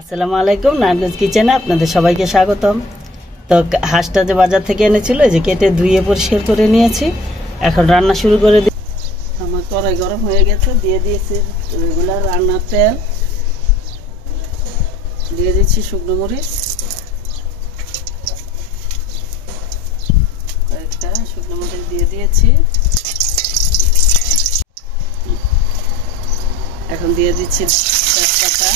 আসসালামু আলাইকুম, নাজনীস কিচেনে আপনাদের সবাইকে স্বাগতম। তো হাঁসটা যে বাজার থেকে এনেছিল, যে কেটে ধুয়ে পরিষ্কার করে নিয়েছি। এখন রান্না শুরু করে দিই। আমার কড়াই গরম হয়ে গেছে, দিয়ে দিয়েছি রেগুলার রান্নার তেল, দিয়ে দিচ্ছি শুকনো মরিচ, কয়েকটা শুকনো মরিচ দিয়ে দিয়েছি। এখন দিয়ে দিচ্ছি তেজপাতা,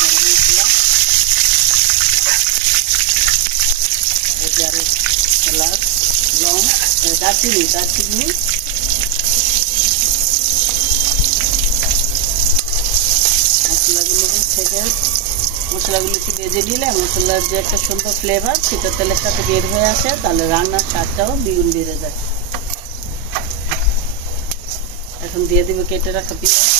গরম মশলা, এলাচ, লং, দারচিনি মশলাগুলো একটু ভেজে নিলে মশলার যে একটা সুন্দর ফ্লেভার সেটা তেলের সাথে বের হয়ে আসে, তাহলে রান্নার স্বাদটাও দ্বিগুণ বেড়ে যায়। এখন দিয়ে দিব কেটে রাখা পেঁয়াজ,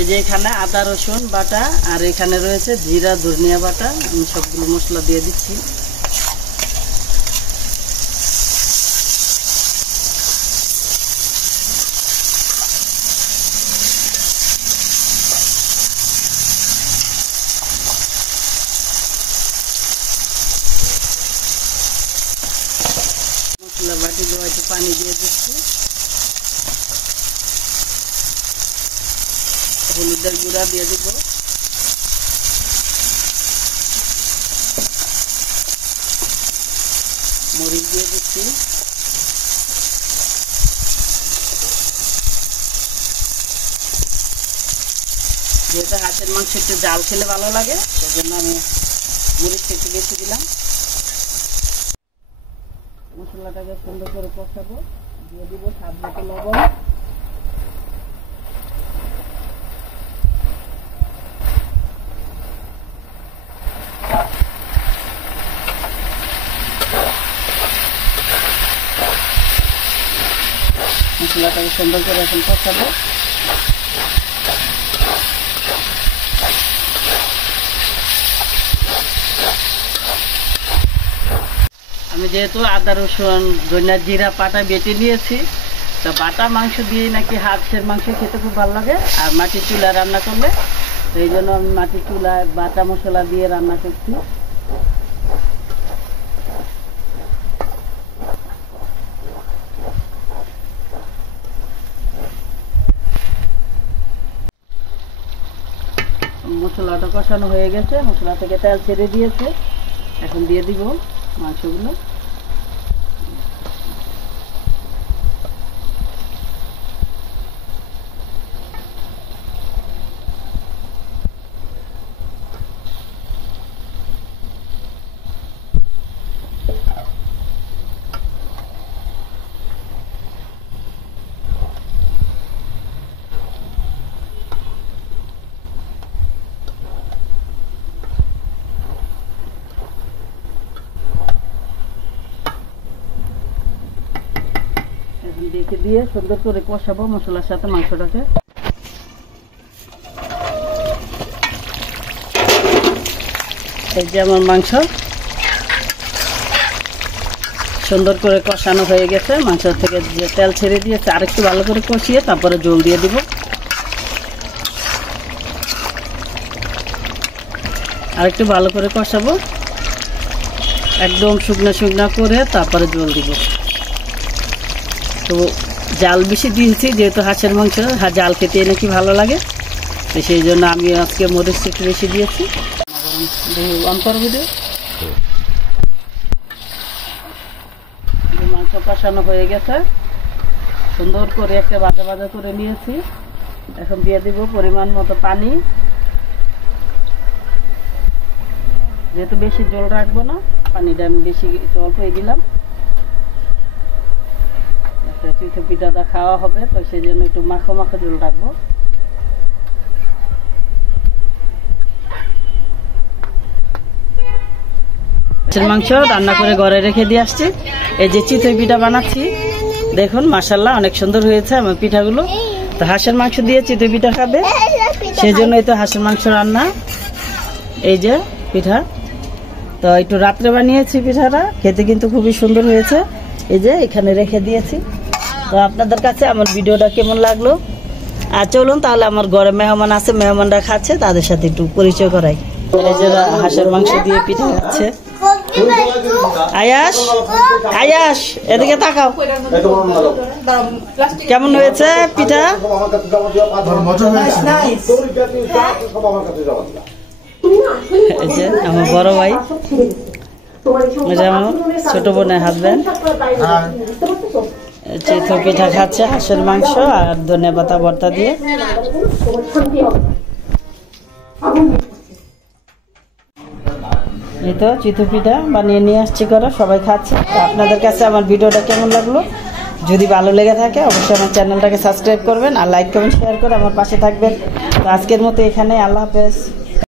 এই যে এখানে আদা রসুন বাটা আর এখানে রয়েছে জিরা ধনিয়া বাটা। আমি সবগুলো মশলা দিয়ে দিচ্ছি। মশলা বাটি দেওয়া একটু পানি দিয়ে দিচ্ছি। হলুদের গুঁড়া দিয়ে দিব, মরিচ দিয়ে দিচ্ছি, যেহেতু হাঁসের মাংস একটু জাল খেলে ভালো লাগে, সেই জন্য আমি মরিচটা একটু বেশি দিলাম। মশলাটাকে সুন্দর করে কষাবো, দিয়ে দিব স্বাদ মতো লবণ, মশলাটাকে সুন্দর করে এখন কষাবো। আমি যেহেতু আদা রসুন ধনিয়া জিরা পাটা বেটে নিয়েছি, তো বাটা মাংস দিয়ে নাকি হাঁসের মাংস খেতে খুব ভালো লাগে, আর মাটির চুলা রান্না করলে, তো এই জন্য আমি মাটির চুলায় বাটা মশলা দিয়ে রান্না করছি। মশলাটা কষানো হয়ে গেছে, মশলা থেকে তেল ছেড়ে দিয়েছে। এখন দিয়ে দিব মাংসগুলো। দেখে দিয়ে সুন্দর করে কষাবো মশলার সাথে মাংসটাকে। এই যে আমার মাংস সুন্দর করে কষানো হয়ে গেছে, মাংস থেকে যে তেল ছেড়ে দিয়েছে, আরেকটু ভালো করে কষিয়ে তারপরে জল দিয়ে দিব। আরেকটু ভালো করে কষাবো, একদম শুকনো শুকনো করে তারপরে জল দিব। তো জাল বেশি দিয়েছি, যেহেতু হাঁসের মাংস জাল খেতে নাকি ভালো লাগে, তো সেই জন্য আমি আজকে মরিচ একটু বেশি দিয়েছি। মাংস কষানো হয়ে গেছে, সুন্দর করে একটা ভাজা ভাজা করে নিয়েছি। এখন দিয়ে দিব পরিমাণ মতো পানি, যেহেতু বেশি জল রাখবো না, পানিটা আমি বেশি অল্পই দিলাম। চিতই পিঠাটা খাওয়া হবে, তো সেই জন্য একটু মাখো মাখো ঝোল রাখবো। মাংস রান্না করে ঘরে রেখে দিয়ে আসছি। এই যে চিতই পিঠা বানাচ্ছি, দেখুন মাশাআল্লাহ অনেক সুন্দর হয়েছে আমার পিঠাগুলো। তো হাঁসের মাংস দিয়ে চিতই পিঠা খাবে, সেই জন্যই তো হাঁসের মাংস রান্না। এই যে পিঠা, তো একটু রাত্রে বানিয়েছি পিঠাটা, খেতে কিন্তু খুবই সুন্দর হয়েছে। এই যে এখানে রেখে দিয়েছি। তো আপনাদের কাছে আমার ভিডিওটা কেমন লাগলো? আর চলুন তাহলে আমার ঘরে মেহমান আছে, মেহমানরা খাচ্ছে, তাদের সাথে একটু পরিচয় করাই। এই যে হাঁসের মাংস দিয়ে পিঠা খাচ্ছে। আয়াস, আয়াস এদিকে তাকাও, কেমন হয়েছে পিঠা? এই যে আমার বড় ভাই, এটা আমার ছোট বোনের হাজবেন্ড। চিতই পিঠা খাচ্ছে হাঁসের মাংস আর ধনেপাতা ভর্তা দিয়ে। এই তো চিতই পিঠা বানিয়ে নিয়ে আসছি করে, সবাই খাচ্ছে। আপনাদের কাছে আমার ভিডিওটা কেমন লাগলো? যদি ভালো লেগে থাকে অবশ্যই আমার চ্যানেলটাকে সাবস্ক্রাইব করবেন আর লাইক কমেন্ট শেয়ার করে আমার পাশে থাকবেন। তো আজকের মতো এখানে, আল্লাহ হাফেজ।